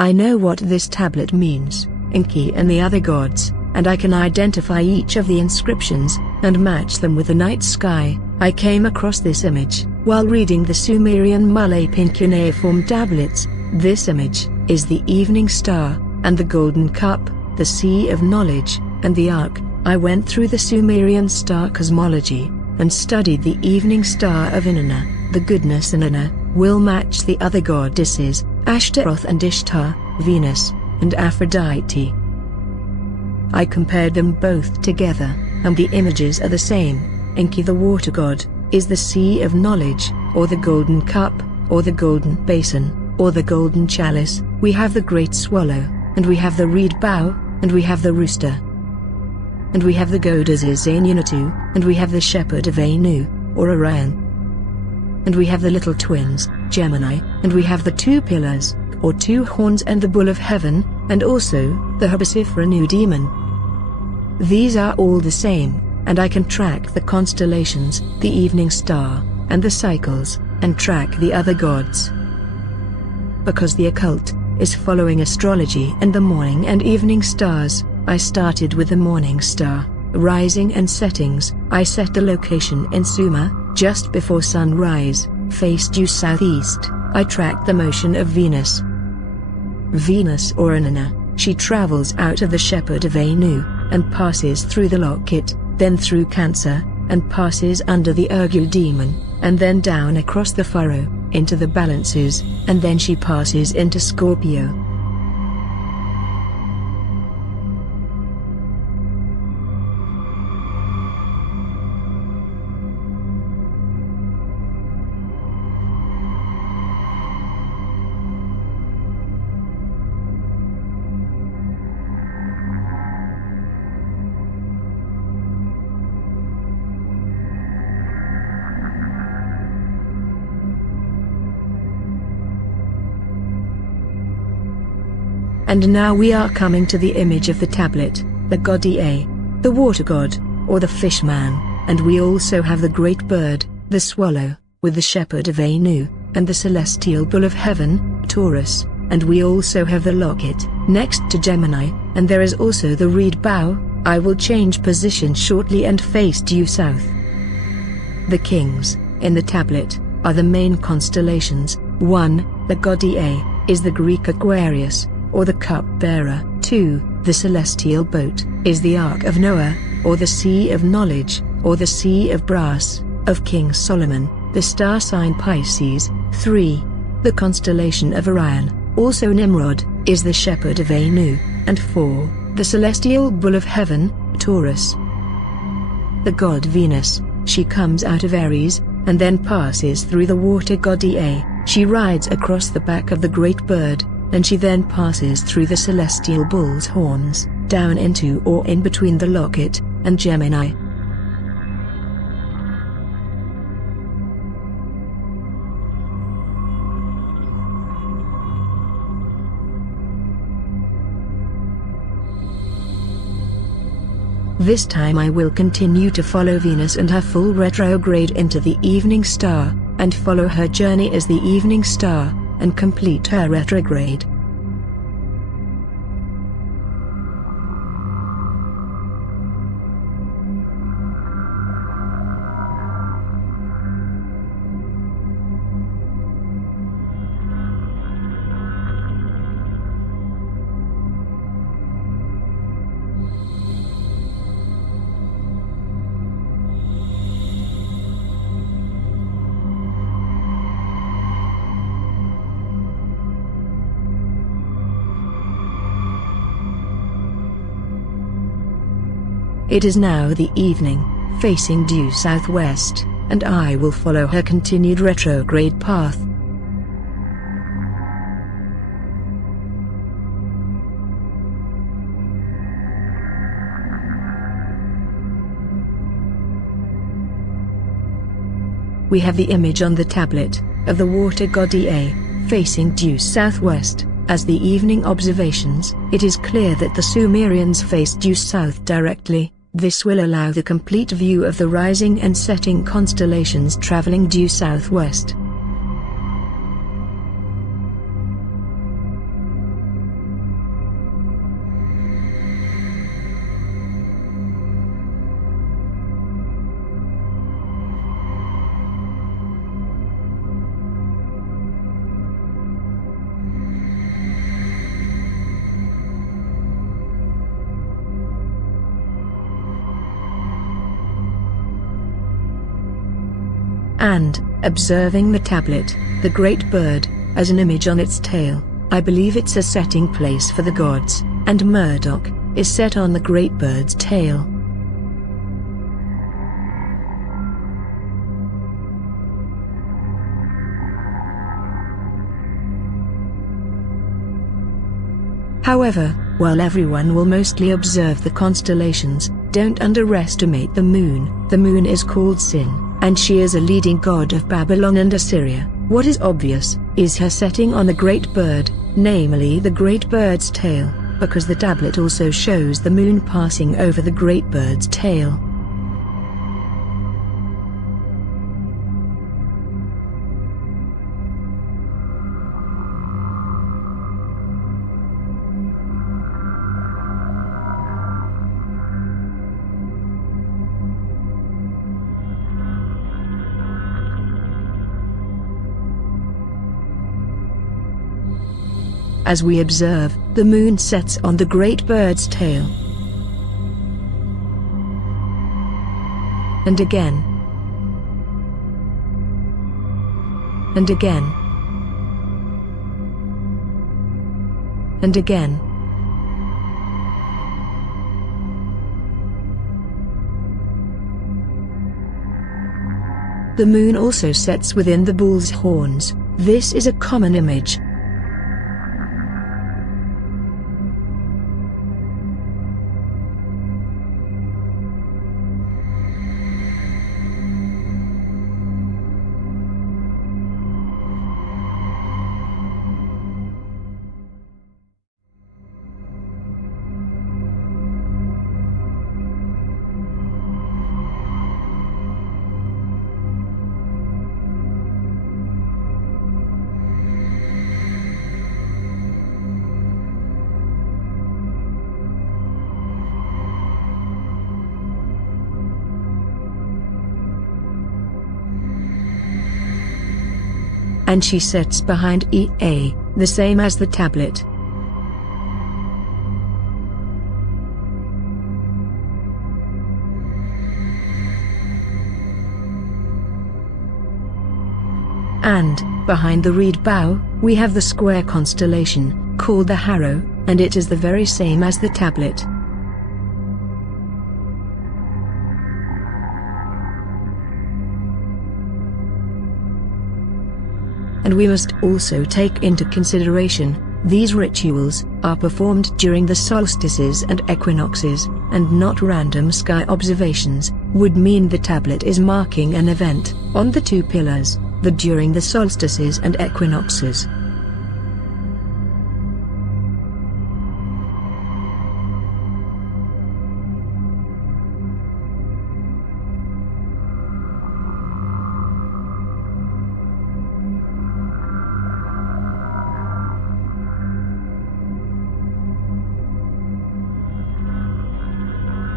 I know what this tablet means, Enki and the other gods, and I can identify each of the inscriptions, and match them with the night sky. I came across this image while reading the Sumerian Mulle-Pin cuneiform tablets. This image is the evening star, and the golden cup, the sea of knowledge, and the ark. I went through the Sumerian star cosmology, and studied the evening star of Inanna. The goodness Inanna will match the other goddesses, Ashtaroth and Ishtar, Venus, and Aphrodite. I compared them both together, and the images are the same. Enki, the water god, is the sea of knowledge, or the golden cup, or the golden basin, or the golden chalice. We have the great swallow, and we have the reed bough, and we have the rooster, and we have the goddesses Anu, and we have the shepherd of Anu, or Orion, and we have the little twins, Gemini, and we have the two pillars, or two horns, and the bull of heaven, and also the Habasifranu demon. These are all the same, and I can track the constellations, the evening star, and the cycles, and track the other gods. Because the occult is following astrology and the morning and evening stars, I started with the morning star, rising and settings. I set the location in Sumer, just before sunrise, face due southeast. I tracked the motion of Venus. Venus, or Inanna, she travels out of the shepherd of Anu, and passes through the locket, then through Cancer, and passes under the Urgu demon, and then down across the furrow, into the balances, and then she passes into Scorpio. And now we are coming to the image of the tablet, the god Ea, the water god, or the fish man, and we also have the great bird, the swallow, with the shepherd of Anu, and the celestial bull of heaven, Taurus, and we also have the locket, next to Gemini, and there is also the reed bough. I will change position shortly and face due south. The kings, in the tablet, are the main constellations. 1. The god Ea, is the Greek Aquarius, or the cup-bearer. 2. The celestial boat, is the Ark of Noah, or the Sea of Knowledge, or the Sea of Brass, of King Solomon, the star sign Pisces. 3. The constellation of Orion, also Nimrod, is the shepherd of Anu, and 4. The celestial bull of heaven, Taurus. The god Venus, she comes out of Aries, and then passes through the water god Ea. She rides across the back of the great bird, and she then passes through the celestial bull's horns, down into or in between the locket and Gemini. This time I will continue to follow Venus and her full retrograde into the evening star, and follow her journey as the evening star, and complete her retrograde. It is now the evening, facing due southwest, and I will follow her continued retrograde path. We have the image on the tablet, of the water god Ea, facing due southwest. As the evening observations, it is clear that the Sumerians face due south directly. This will allow the complete view of the rising and setting constellations traveling due southwest. And, observing the tablet, the great bird, as an image on its tail, I believe it's a setting place for the gods, and Murdoch is set on the great bird's tail. However, while everyone will mostly observe the constellations, don't underestimate the moon. The moon is called Sin, and she is a leading god of Babylon and Assyria. What is obvious is her setting on the great bird, namely the great bird's tail, because the tablet also shows the moon passing over the great bird's tail. As we observe, the moon sets on the great bird's tail. And again. And again. And again. The moon also sets within the bull's horns. This is a common image. And she sets behind Ea, the same as the tablet. And, behind the reed bow, we have the square constellation, called the Harrow, and it is the very same as the tablet. And we must also take into consideration, these rituals are performed during the solstices and equinoxes, and not random sky observations, would mean the tablet is marking an event on the two pillars, during the solstices and equinoxes.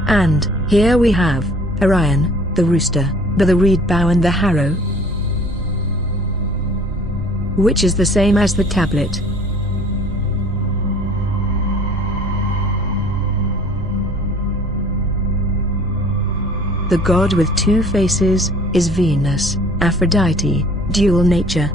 And, here we have, Orion, the rooster, the reed bow and the harrow, which is the same as the tablet. The god with two faces is Venus, Aphrodite, dual nature.